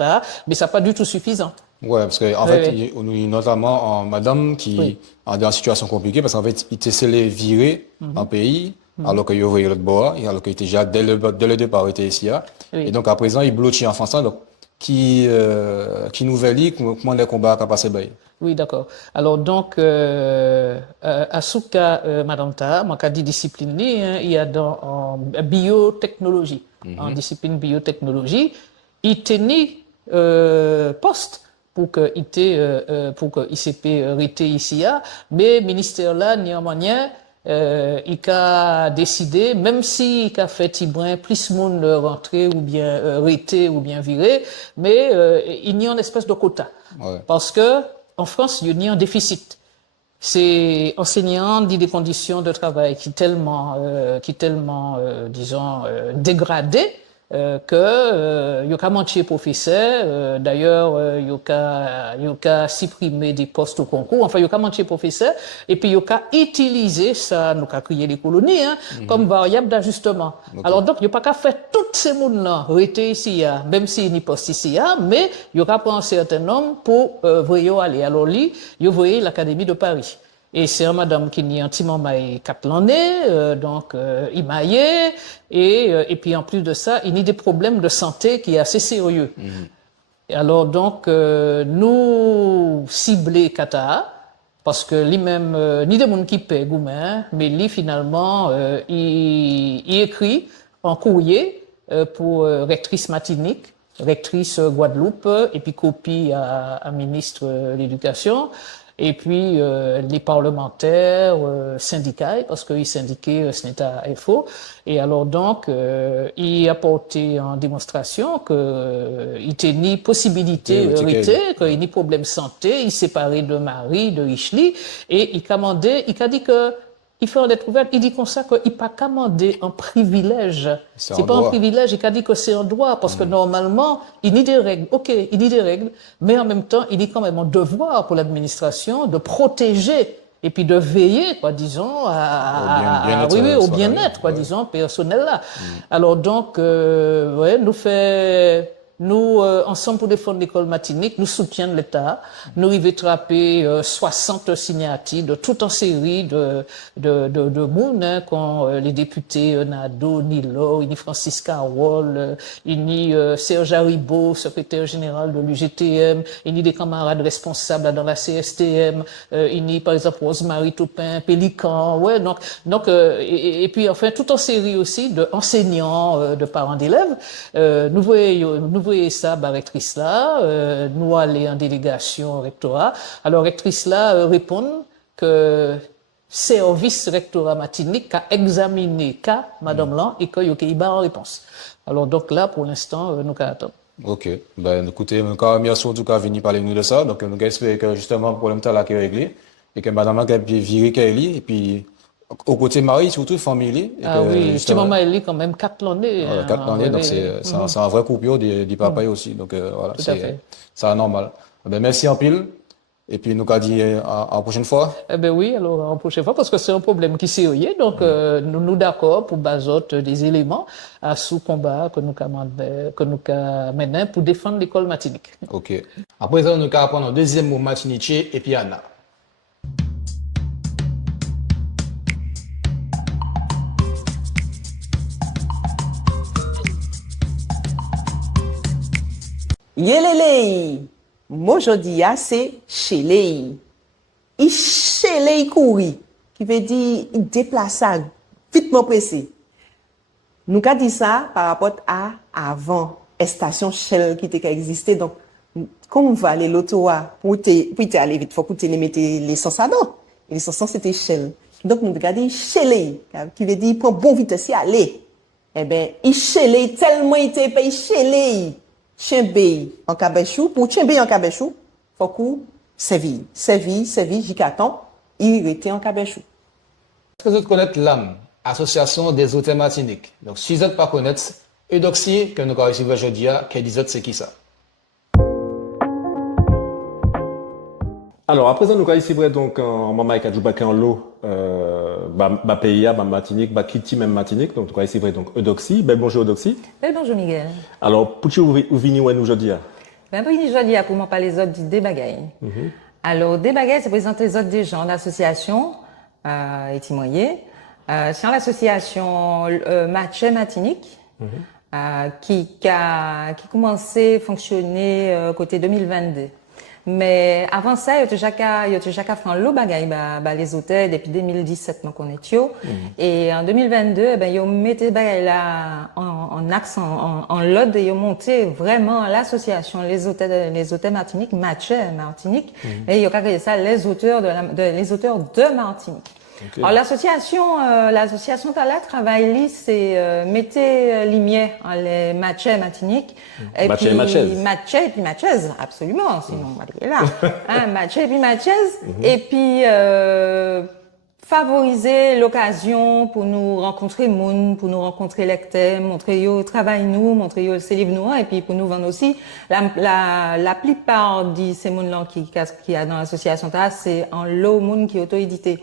mais ça n'est pas du tout suffisant. Ouais, parce qu'en fait, il y a notamment madame qui est dans une situation compliquée, parce qu'en fait, il était scellé viré en pays, alors qu'il y avait l'autre bois, alors qu'il était déjà, dès le départ, il était ici. Et donc, à présent, il bloque en France. Donc, qui nouvelle comment les combats ont passé bail. Oui, d'accord. Alors, donc, à Souka, Madame Ta, moi, quand dit discipline, il y a en biotechnologie, en discipline biotechnologie, il tenait poste pour que ICP rete ici, mais ministère là, néanmoins, il a décidé, même si il a fait Tibrin, plus monde rentrer ou bien rete ou bien virer, mais il y a une espèce de quota. Parce que en France, il y a un déficit. C'est enseignant dit des conditions de travail qui tellement disons dégradées que il y a manqué professeur, d'ailleurs il y a supprimé des postes au concours, enfin il y a manqué professeur, et puis il y a utilisé ça, nous a créé les colonies comme variable d'ajustement. Alors donc il n'y a pas qu'à faire toutes ces mondes là rester ici, même s'il n'y a pas ici, mais il y aura pas un certain nombre pour voyer aller. Alors lui, il voyait l'Académie de Paris. Et c'est un madame qui n'y a un petit moment 4 l'année, donc il maillait, et puis en plus de ça, il y a des problèmes de santé qui est assez sérieux. Et alors donc, nous cibler Kata, parce que lui-même, ni des monde qui paie Goumen, mais lui finalement, il écrit en courrier pour rectrice Matinique, rectrice Guadeloupe, et puis copie à ministre de l'Éducation. Et puis les parlementaires syndicats, parce qu'ils syndiquaient ce n'est pas faux. Et alors donc, il a porté en démonstration qu'il tenait possibilité hérité, qu'il n'y a ni problème santé, il séparait de Marie, de Richely, et il a dit que il fait en lettre ouverte, il dit comme ça qu'il n'a pas commandé un privilège. C'est pas un privilège, il a dit que c'est un droit, parce que normalement, il y a des règles. Ok, il y a des règles, mais en même temps, il y a quand même un devoir pour l'administration de protéger et puis de veiller, quoi, disons, au bien-être, quoi, disons, personnel là. Alors donc, nous, ensemble pour défendre l'école Matinique, nous soutenons l'État. Nous arrivons trapper 60 signatures de toute une série de monde, quand les députés Nado, Nilo, Francis Carwol, Serge Haribo, secrétaire général de l'UGTM, des camarades responsables dans la CSTM, par exemple Rosemary Toupin, Pélican, donc et puis enfin toute une série aussi d'enseignants, de parents d'élèves. Nous voyons ça, rectrice là, nous aller en délégation au rectorat. Alors, rectrice là répond que service rectorat Matinique a examiné cas Madame Lan et qu'il y a en réponse. Alors, donc là, pour l'instant, nous attendons. Ok. Ben, écoutez, merci en tout cas venir parler nous de ça. Donc, nous espérons que justement, le problème là qui est réglé et que Madame Lan a viré Kaeli et puis, au côté Marie, surtout famille. Oui, petit maman elle est quand même 4 l'année. 4 l'année, donc c'est un vrai coupure du papa aussi. Donc voilà, c'est normal. Ben, merci en pile. Et puis nous avons dit à la prochaine fois. Eh ben oui, alors à la prochaine fois, parce que c'est un problème qui est sérieux. Donc nous d'accord pour basoter des éléments à sous combat que nous menons pour défendre l'école Matinique. Ok. À présent, nous allons prendre un deuxième mot Matinique et puis Anna. Yelelei, mojodi c'est chelei. il chele, il courit, qui veut dire il déplace vitement pressé. Nous avons dit ça par rapport à avant, station Shell qui était existé. Donc, quand on va aller l'autoa pour aller vite, il faut que tu mettes l'essence à dedans. Et l'essence, c'était Shell. Donc, nous regardons Shell, qui veut dire il prend bon vitesse à aller. Eh bien, il Shell tellement il était payé Shell. Chien en cabechou, pour chien en cabechou, faut que servi, jusqu'à temps, il était en cabechou. Est-ce que vous connaissez l'AM, Association des auteurs Martinique? Donc, si vous ne pas connaître, Eudoxie, que nous avons reçu aujourd'hui, qui dit c'est qui ça? Alors, à présent, nous avons ici, donc, en maman et Kadjoubaka en l'eau, PIA, Martinique, Kiti, même Martinique. Donc, nous avons ici, donc, Eudoxie. Bonjour, Eudoxie. Bonjour, Miguel. Alors, pour vous venir où aujourd'hui? Pour aujourd'hui, pour m'en parler les autres des bagailles. Alors, des bagailles, c'est présenter les autres des gens d'association, et Timoyer. C'est l'association Matché Martinique, qui a commencé à fonctionner côté 2022. Mais avant ça, il y a déjà fait l'eau bagaille, les hôtels depuis 2017, donc on est tio. Et en 2022, ils ont mis les bagailles là en axe, en lot, et ils ont monté vraiment l'association, les hôtels Martinique, Matché Martinique. Et ils ont créé ça, les auteurs de Martinique. Okay. Alors l'association Tala travaille c'est mettez lumière en les Matché Martinique et Matché et puis Matchez, absolument, sinon on va aller là. Matché et puis Matchez et puis favoriser l'occasion pour nous rencontrer moun, pour nous rencontrer lecteurs, montrer yo travail nous, montrer yo ces livres nous et puis pour nous vendre aussi la plupart de ces moun là qui a dans l'association Tala, c'est en lot moun qui auto-édité.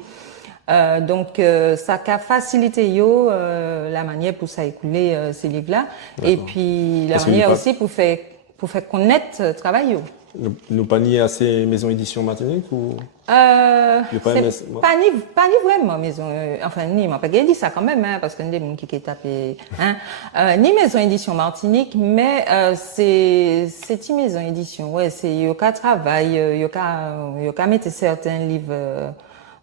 Donc ça a facilité la manière pour ça écouler ces livres-là et puis la manière aussi pour faire connaître travail yo. Nous pas nier à ces maisons d'édition Martinique ou pas ni vraiment maison enfin ni m'a pas dit ça quand même parce que des gens qui tapé ni maison édition Martinique mais c'est une maison édition c'est yo ka travail yo ka mettre certains livres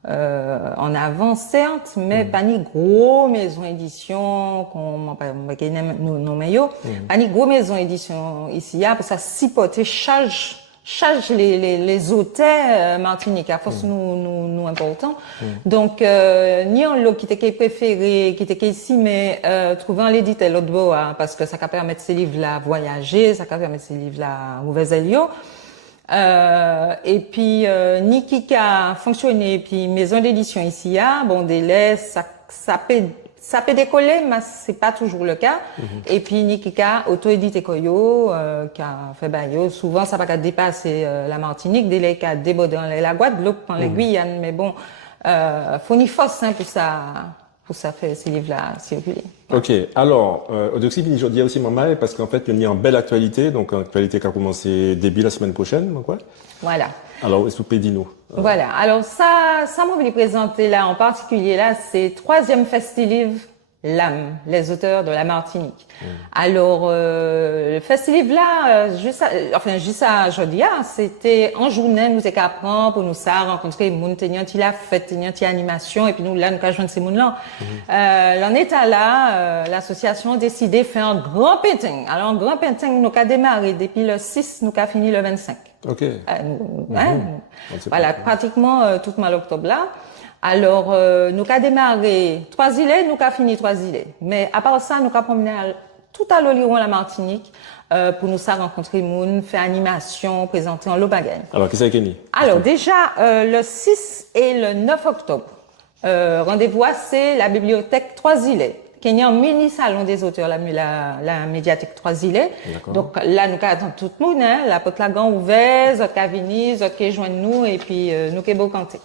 en avant certes mais pas ni gros maison édition qu'on non mais pas ni gros maison édition ici pour ça supporter charge les auteurs Martinique à force nous important donc ni en lot qui était préféré qui était ici mais trouvant l'éditeur l'autre bois parce que ça va permettre ces livres là voyager ça va permettre ces livres là ouvrir elio et puis Niki qui a fonctionné puis maison d'édition ici bon délai ça peut décoller mais c'est pas toujours le cas et puis Niki qui a auto-édité Koyo qui a fait bayo souvent ça va pas dépasser la Martinique délai qui a débordé la Guadeloupe en la Guyane mais bon faut ni force pour ça faire ces livres-là circuler. Ok, alors, Eudoxie finit aujourd'hui aussi maman parce qu'en fait, il y a une belle actualité, donc une actualité qui a commencé début la semaine prochaine, donc ouais. Voilà. Alors, est-ce que vous pouvez dire nous? Voilà, alors ça m'a voulu présenter là, en particulier là, c'est 3e Festilive l'âme, les auteurs de la Martinique. Alors, le festival là, juste à jeudi, c'était en journée, nous étions apprendre pour nous ça, rencontrer moun, tenir la fête, tenir animation, et puis nous, là, nous, joindre ces moun là. L'en état là, l'association a décidé de faire un grand painting. Alors, un grand painting, nous avons démarré depuis le 6, nous avons fini le 25. Ok. Voilà, pratiquement tout le mois d'octobre là. Alors, nous avons démarré 3 îles, nous avons fini 3 îles. Mais à part ça, nous avons promené tout à l'Oliron, la Martinique, pour nous rencontrer moun, faire animation, présenter en Lobagain. Alors, qui c'est Kenny? Alors, déjà, le 6 et le 9 octobre, rendez-vous, c'est la bibliothèque 3 îles. Qui est un mini salon des auteurs, la médiathèque 3 îles. Donc là, nous avons tout le monde, la porte la gant ouverte, autres qui venir, autres qui joignent nous, et puis nous qui beau canter.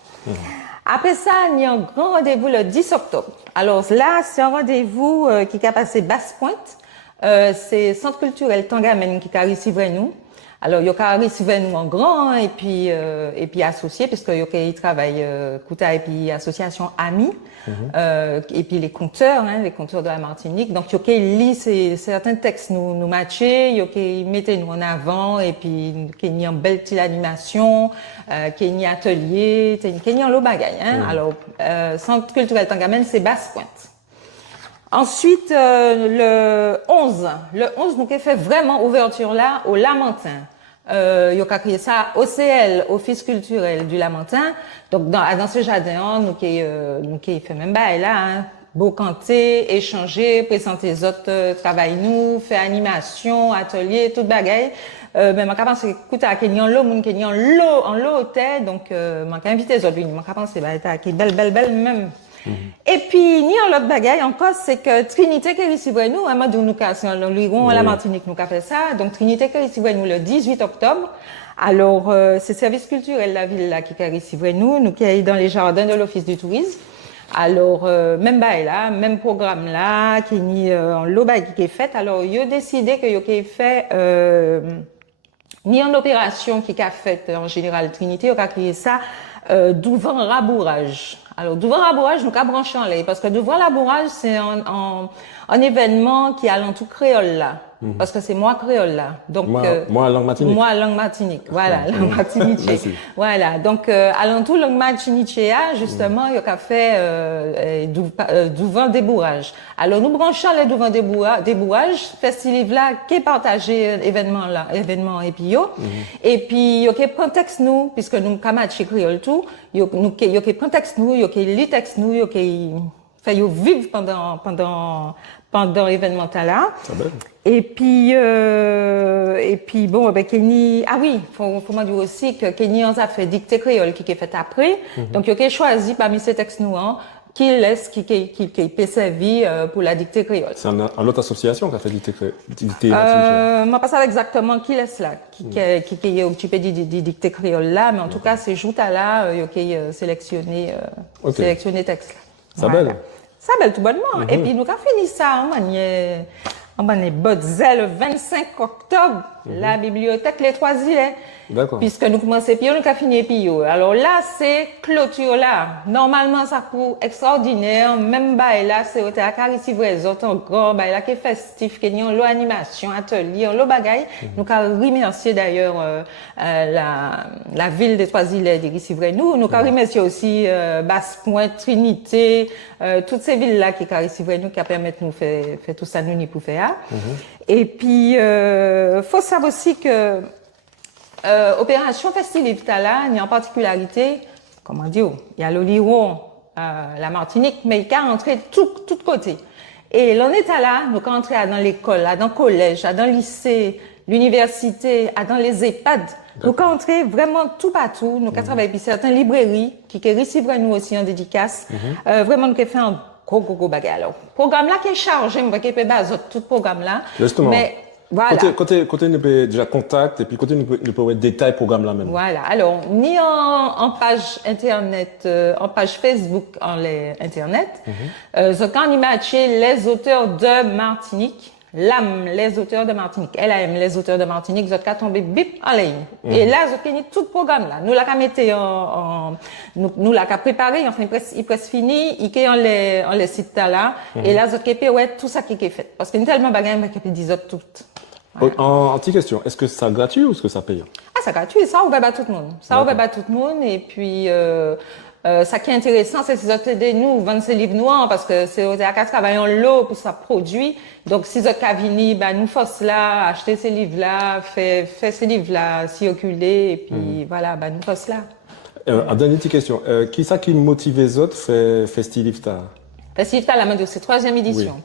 Après ça, il y a un grand rendez-vous le 10 octobre. Alors là, c'est un rendez-vous qui a passé Basse-Pointe. C'est Centre culturel Tangamen qui a reçu nous. Alors, yo ka recevoir nous en grand et puis associé puisque yo ka travaille Kouta et puis association Amis et puis les compteurs de la Martinique. Donc yo ka lit certains textes nous matcher, yo ka mettait nous en avant et puis qu'il y a une belle petite animation, qu'il y a atelier, qu'il y a l'eau bagaille Alors centre culturel Tangamène c'est Basse-Pointe. Ensuite, le 11, nous avons fait vraiment ouverture là au Lamentin. Yo ka créé ça OCL, Office culturel du Lamentin. Donc dans ce jardin, nous qui fait même bail là, beau canter, échanger, présenter les autres travail nous, faire animation, atelier, toute bagaille. Mais moi, je pense que, écoute, il y a l'eau en l'eau, donc, moi, je invité les autres, moi, je pense que c'est belle, même. Et puis, ni en l'autre bagaille encore, c'est que Trinité qui recevait nous, à nous cassons à la Martinique, nous a fait ça. Donc, Trinité qui recevait nous le 18 octobre. Alors, c'est service culturel la ville là qui a recevait nous qui est dans les jardins de l'Office du tourisme. Alors, même bail là, même programme là, qui ni en l'eau qui est fait. Alors, il a décidé que il a fait, ni en opération qui a fait en général Trinité, il a créé ça, Douvant Rabourage. Alors, Douvant Rabourage, nous avons branché en l'air, parce que Douvant Rabourage, c'est un événement qui est à l'entour créole là. Parce que c'est moi créole là. Donc, moi langue martinique. Moi langue martinique. Voilà, langue martinique. Voilà. Donc, à l'entour langue martinique, justement, il y a fait, Douvant Débourage. Alors, nous branchons les Douvant Débourage, festival là, qui est partagé, événement et puis yo. Et puis, il y a contexte nous, puisque nous, Kamachi créole tout, il y a contexte nous, il y a lit texte nous, il y a fait vivre pendant l'événement là. Et puis bon, ben Kenny, faut m'en dire aussi que Kenny a fait dictée créole qui est fait après. Donc il a choisi parmi ces textes nous qui peut servir pour la dictée créole. C'est une autre association qui a fait dictée moi pas ça exactement qui laisse là, qui occupé de dictée créole là, mais en tout cas c'est Jouta là, il a sélectionné texte là. Ça belle. Ça belle tout bonnement. Et puis nous avons fini ça en bonne zèle le 25 octobre, la bibliothèque Les Trois Îlets. D'accord. Puisque nous commençons puis nous avons fini puis alors là c'est clôture là. Normalement ça coûte extraordinaire, même bail là c'est au théâtre ici les autres encore bail là qui est festif, qui y a l'eau animation, atelier, l'eau bagaille. Nous avons remercié d'ailleurs la ville des Trois Îlets d'ici nous avons remercié aussi Basse-Pointe, Trinité, toutes ces villes là qui ici nous qui permettent nous faire tout ça nous ni pour faire. Et puis faut savoir aussi que opération Festivitala, il y a une particularité, comment dire, il y a le Liron, la Martinique, mais il y a entré tout côté. Et l'on est là, nous quand entré dans l'école, dans le collège, dans le lycée, l'université, dans les EHPAD, nous quand entré vraiment tout partout, nous quand travaillé puis certaines librairies qui recevraient nous aussi en dédicace, vraiment nous qui fait un gros bagarre. Alors, programme là qui est chargé, moi qui peut baser tout programme là. Justement. Mais voilà. Côté nous peut déjà contact et puis côté nous peut détail programme là même. Voilà. Alors, ni en page internet, en page Facebook internet, quand on y matché les auteurs de Martinique, LAM, les auteurs de Martinique, LAM, les auteurs de Martinique, vous avez tombé bip en ligne. Et là, vous avez tout le programme là. Nous l'avons mis nous l'avons préparé, enfin, il presque fini, il est en les sites là. Et là, vous avez tout ça qui est fait. Parce que nous tellement bagaille, mais qu'il dit tout. Voilà. En petite question, est-ce que c'est gratuit ou est-ce que ça paye? C'est gratuit, ça ouvert à tout le monde. Ça ouvert à tout le monde et puis ça qui est intéressant, c'est qu'ils ont aidé nous vendre ces livres noirs parce que c'est à quatre travaillons l'eau pour ça produit. Donc si vous avez venu, nous force là, acheter ces livres là, faire ces livres là circuler et puis voilà, nous force là. Dernière petite question, qui ça qui motive les autres faire Festivita? Festivita, c'est 3e édition. Oui.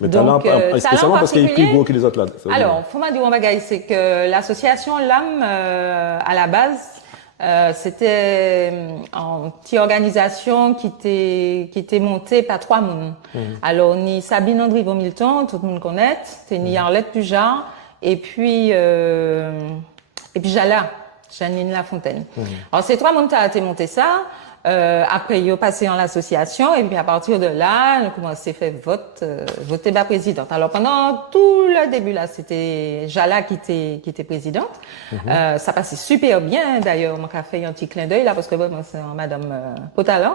Mais donc, spécialement parce qu'il est plus gros que les autres là. Alors, faut m'en dire un bagage, c'est que l'association LAM, à la base, c'était une petite organisation qui était montée par 3 personnes. Alors, ni Sabine André Milton, tout le monde connaît, c'est ni Arlette Pujar, et puis Jala, Janine Lafontaine. Alors, ces 3 personnes ont monté ça. Après, ils ont passé en l'association et puis à partir de là, on a commencé à faire voter la présidente. Alors pendant tout le début là, c'était Jala qui était présidente. Ça passait super bien d'ailleurs. On a fait un petit clin d'œil là parce que vraiment c'est Madame Potalan.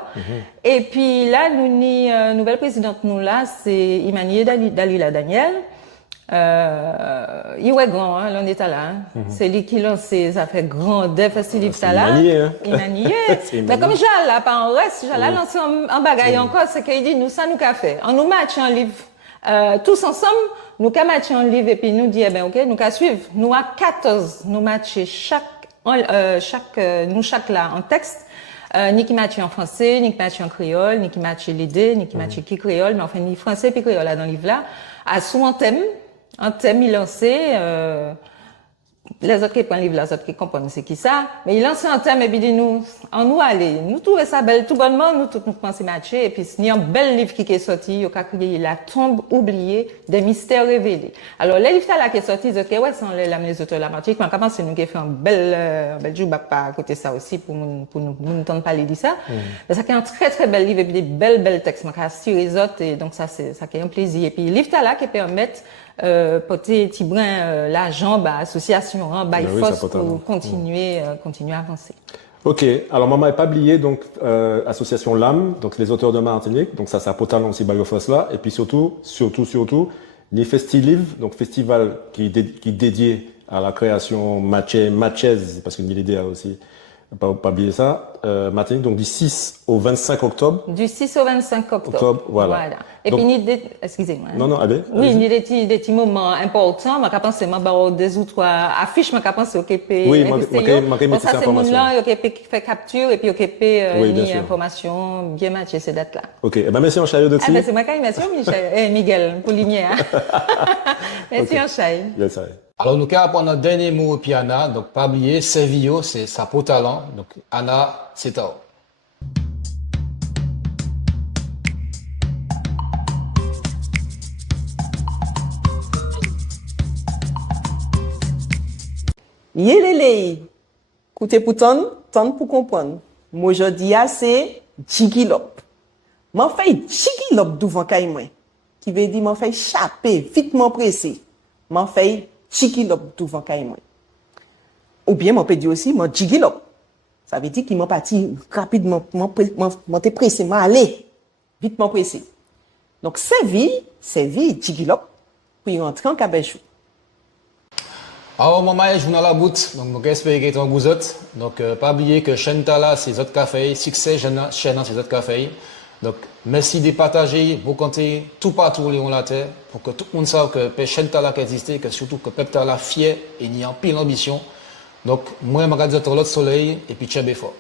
Et puis là, nous ni nouvelle présidente nous là, c'est Imanie Dalila Daniel. Il est grand, hein, l'on est là. C'est lui qui lance ses affaires grandes, festival là. Il manié. Mais comme Jala pas en reste, Jala lance en bagaille encore, c'est qu'il dit nous ça nous qu'a fait. On nous match en livre tous ensemble, nous qu'a match en livre et puis nous dit eh ben OK, nous qu'a suivre. Nous à 14, nous matcher chaque là en texte. Ni qui match en français, ni qui match en créole, ni qui match l'idée, ni qui match qui créole, mais enfin ni français puis créole là dans le livre là. À sous un thème il lancé, les autres qui prennent le livre, les autres qui comprennent c'est qui ça, mais il lance un thème et puis dit nous aller, nous trouvons ça belle tout bonnement, nous pensons matcher et puis il y a un bel livre qui est sorti, il a créé La tombe oubliée des mystères révélés. Alors le livre là qui est sorti, ils disent ouais, c'est les auteurs de la Martinique, mais comment c'est nous qui fait un bel job à côté ça aussi pour nous entendre parler de ça. Mais ça qui est un très très bel livre et puis des belles textes, moi qui les autres et donc ça qui est un plaisir et puis le livre là qui permet porter petit brin l'argent association force pour continuer à avancer. Ok, alors maman n'est pas oublié donc association LAM, donc les auteurs de Martinique, donc ça c'est à Potalon aussi Bayofos là, et puis surtout les Festiliv, donc festival qui est dédié à la création matches parce que l'idée a aussi pas oublier ça, Martinique, donc du 6 au 25 octobre. Du 6 au 25 octobre. Voilà. Et donc, puis, excusez-moi. Non, allez. Oui, il y a des petits moments importants. Je pense que c'est deux ou trois affiches, je pense que c'est OKP. Oui, je ça, c'est mon là, OKP qui fait capture, et puis OKP, il y a information, bien matché ces dates-là. Ok, ben, merci en chaille Ah, ben, c'est moi qui merci, Miguel, pour lumière. Merci en chaille. Yes, alors, nous allons prendre un dernier mot et puis Anna. Donc, pas oublier, Sevio, c'est sa talent. Donc, Anna, c'est à vous. Yélélé, écoutez pour tant pour comprendre. Moi, je dis c'est jigilop. M'en fait jigilop devant Kaïmouin. Qui veut dire m'en fait chaper, vitement pressé. M'en fait jigilop devant Kaïmouin. Ou bien m'en peut dire aussi m'en jigilop. Ça veut dire qu'il m'a parti rapidement, m'en te pressé, m'en aller. Vitement pressé. Donc, c'est jigilop. Puis rentrer en cabechou. Alors, maman, je vous dans la boute, donc j'espère que vous êtes. Donc, pas oublier que Chentala, c'est autres cafés, succès, chaîne, c'est autres cafés. Donc, merci de partager, vous comptez tout partout où on la terre, pour que tout le monde sache que Chentala existe, que surtout que Peptala fier et n'y a pile ambition. Donc, moi, je regarde l'autre soleil et puis tchèbe fort.